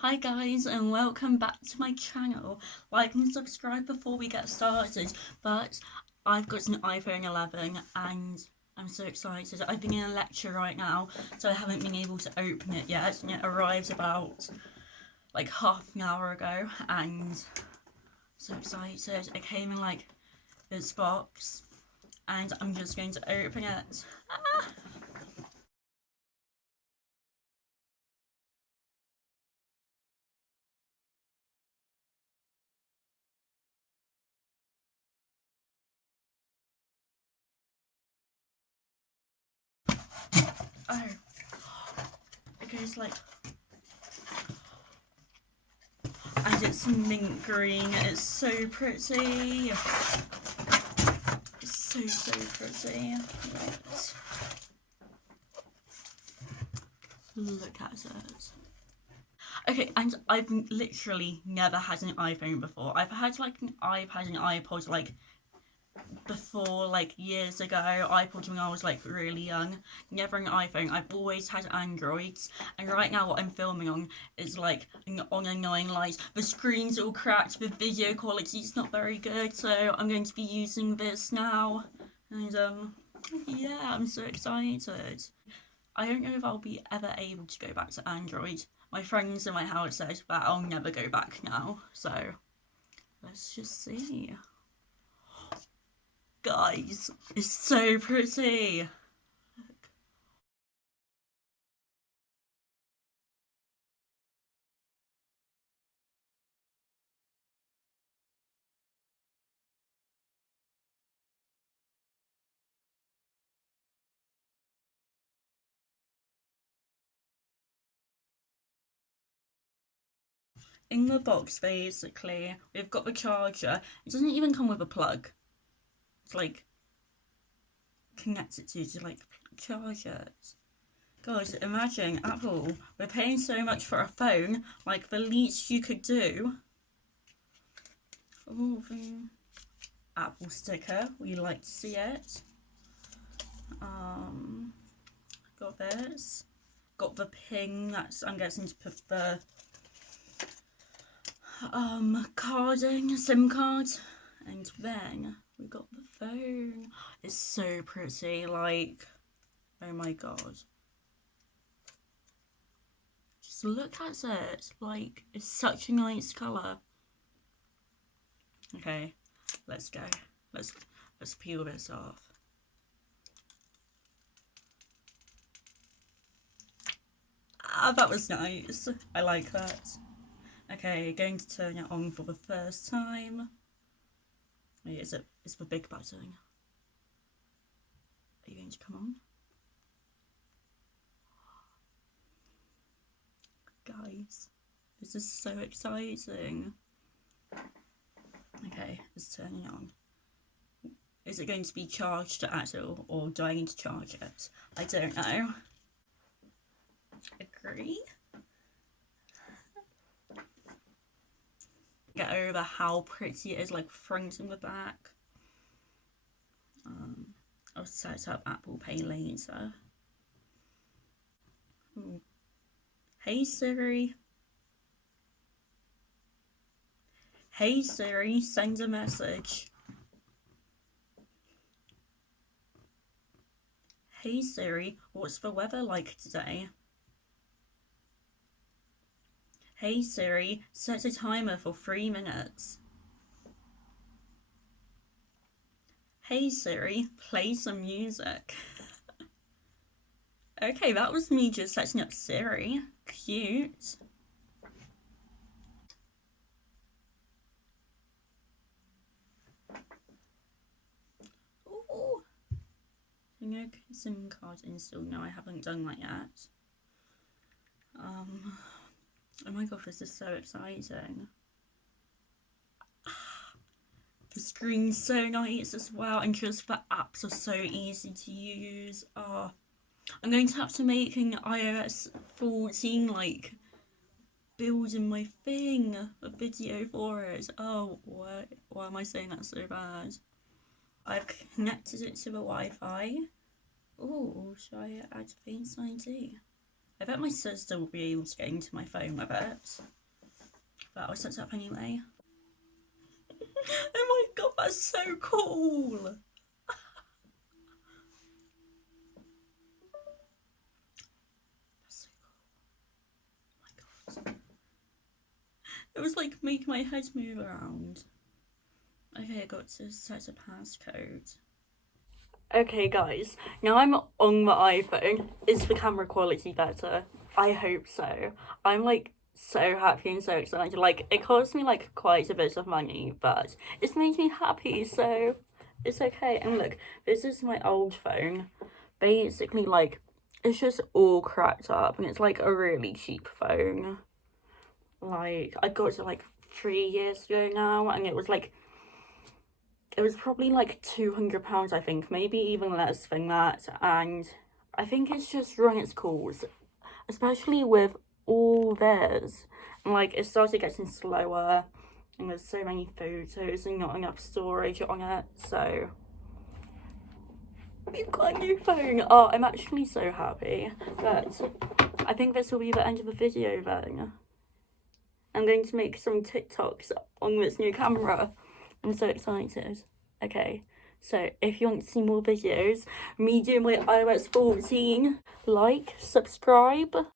Hi guys and welcome back to my channel. Like and subscribe before we get started. But I've got an iPhone 11 and I'm so excited. I've been in a lecture right now, so I haven't been able to open it yet, and it arrived about like half an hour ago, and I'm so excited. It came in like this box and I'm just going to open it. Oh, it goes like, and it's mint green. It's so pretty. It's so pretty. Right. Look at it. Okay, and I've literally never had an iPhone before. I've had like an iPad and iPod like before, like years ago, iPod when I was like really young. Never an iPhone. I've always had Androids, and right now what I'm filming on is like on a 9 Lite. The screen's all cracked, the video quality's not very good, so I'm going to be using this now. And yeah, I'm so excited. I don't know if I'll be ever able to go back to Android. My friends in my house said that I'll never go back now, so let's just see. Guys, it's so pretty. In the box, basically, we've got the charger. It doesn't even come with a plug. It's like connect it to like charge it. Guys, imagine Apple. We're paying so much for a phone. Like the least you could do. Oh, the Apple sticker. We like to see it. Got this. Got the pin. That's, I'm guessing, to put the carding, SIM card, and then we got the phone. It's so pretty, like, oh my god. Just look at it, like, it's such a nice colour. Okay, let's go. Let's peel this off. Ah, that was nice. I like that. Okay, going to turn it on for the first time. Wait, is it? It's the big button. Are you going to come on? Guys, this is so exciting. Okay, let's turn it on. Is it going to be charged at all, or do I need to charge it? I don't know. Agree? Get over how pretty it is, like front and the back. I'll set up Apple Pay later. Ooh. Hey Siri. Hey Siri, send a message. Hey Siri, what's the weather like today? Hey Siri, set a timer for 3 minutes. Hey Siri, play some music. Okay, that was me just setting up Siri. Cute. Ooh. No SIM card installed. No, I haven't done that yet. Oh my gosh, this is so exciting. The screen's so nice as well, and just the apps are so easy to use. Oh, I'm going to have to make an iOS 14 like building my thing, a video for it. Oh, why am I saying that so bad? I've connected it to the Wi-Fi. Oh, should I add Face ID? I bet my sister will be able to get into my phone with it. But I'll set it up anyway. Oh my god, that's so cool! That's so cool. Oh my god. It was like making my head move around. Okay, I got to set a passcode. Okay guys, now I'm on my iPhone. Is the camera quality better? I hope so. I'm like so happy and so excited. Like, it cost me like quite a bit of money, but it's made me happy, so it's okay. And look, this is my old phone. Basically, like, it's just all cracked up, and it's like a really cheap phone. Like, I got it like 3 years ago now, and it was probably like £200, I think, maybe even less than that. And I think it's just run its course, especially with all this. And like, it started getting slower, and there's so many photos and not enough storage on it. So we've got a new phone. Oh, I'm actually so happy. But I think this will be the end of the video then. I'm going to make some TikToks on this new camera. I'm so excited. Okay, so if you want to see more videos, me doing my iOS 14, like, subscribe.